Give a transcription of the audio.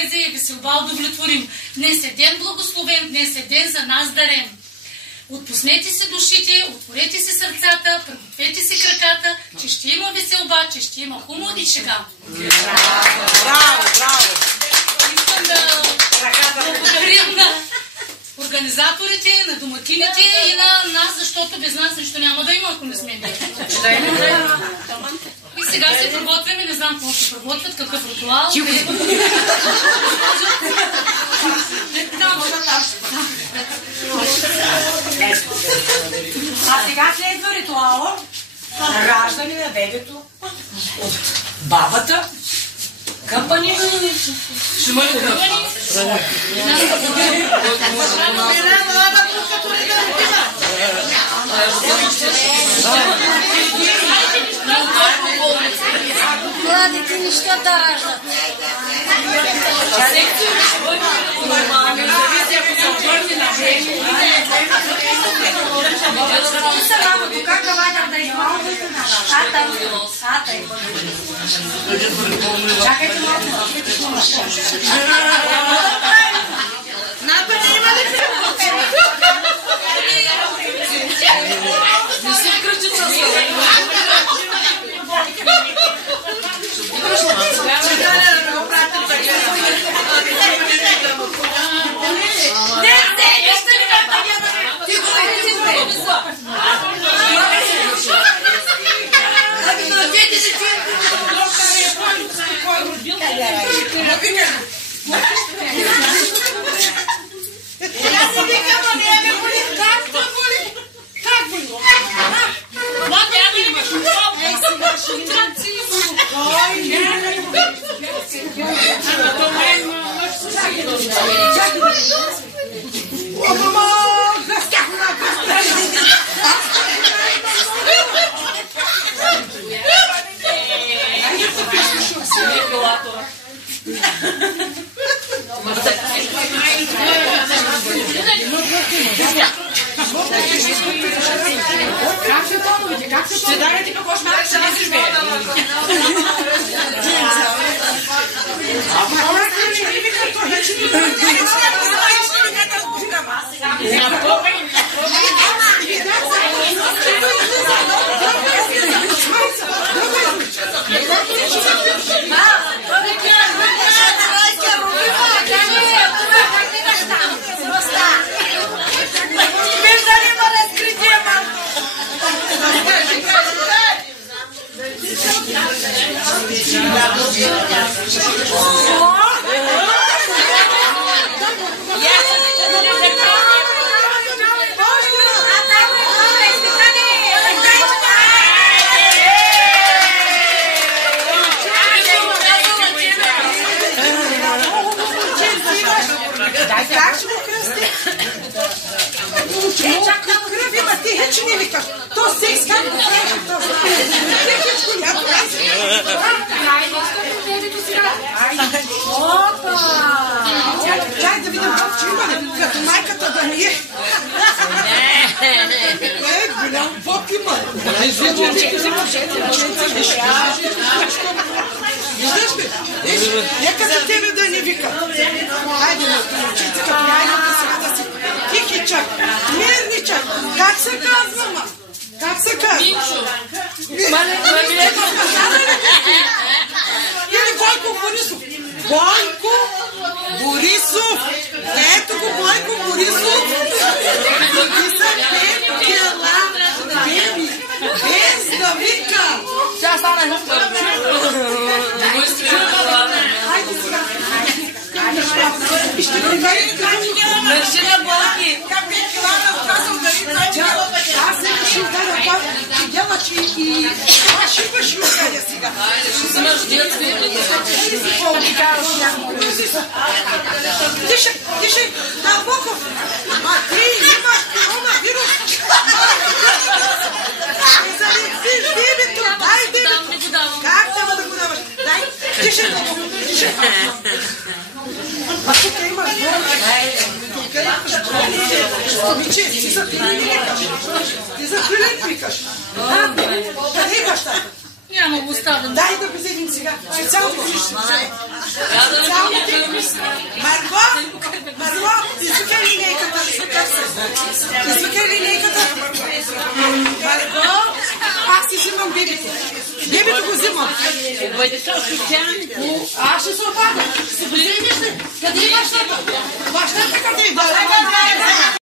поезия и веселба удовлетворим. Днес е ден благословен, днес е ден за нас дарен. Отпуснете си душите, отворете си сърцата, пригответе си краката, че ще има веселба, че ще има хумор и шега. Браво, браво! Искам да благодарим на организаторите, на домакините и на нас, защото без нас нищо няма да има, ако не сме ние. И сега се приготвяме, не знам какво ще приготвят, какъв ритуал. А сега следва ритуала раждане на бебето от бабата къпане. Ще мъде къпане? Младите неща да раждат. Чакайте малко. Напъде има ли Не се кръчи с Ще дадете какво ще направиш, ще не си живее. Чай да видим какво има, като майката да ни е. Голям боб има. Виждаш ли? Нека за тебе да не вика. Хайде, момчици, като майната сега да си кикичак, мирничак. Как се казва, ма? Как се казва? Минчо. Или Бойко Борисов. Бойко Борисов. Ето го Бойко Борисов. Записа 5 кила беби. Без да вика. Сега стана Хайде сега. Ще прибери да ни Държи на Боги. как 5 кила разказал да ви знаете. Аз не ще ударя това. Видяла, че и шипаш и ударя сега. Айде, ще вземаш детство. Тише, тише, Набоков. А ти имаш коронавирус. Залепиш бебето, дай бебето. Как няма да го даваш? Дай, тише, Набоков, тише. А тук имаш болка. Тук имаш болка. Момиче, ти за пилен викаш. Ти за пилен викаш. Къде имаш тази? Няма го оставям. Дай да го вземем сега. Специално виж. Специално Марго, извикай линейката. Извикай линейката. Марго, аз си взимам бебето. Бебето го взимам. Аз ще се обадя. Ще се вземеш ли? Къде е бащата? Бащата къде е?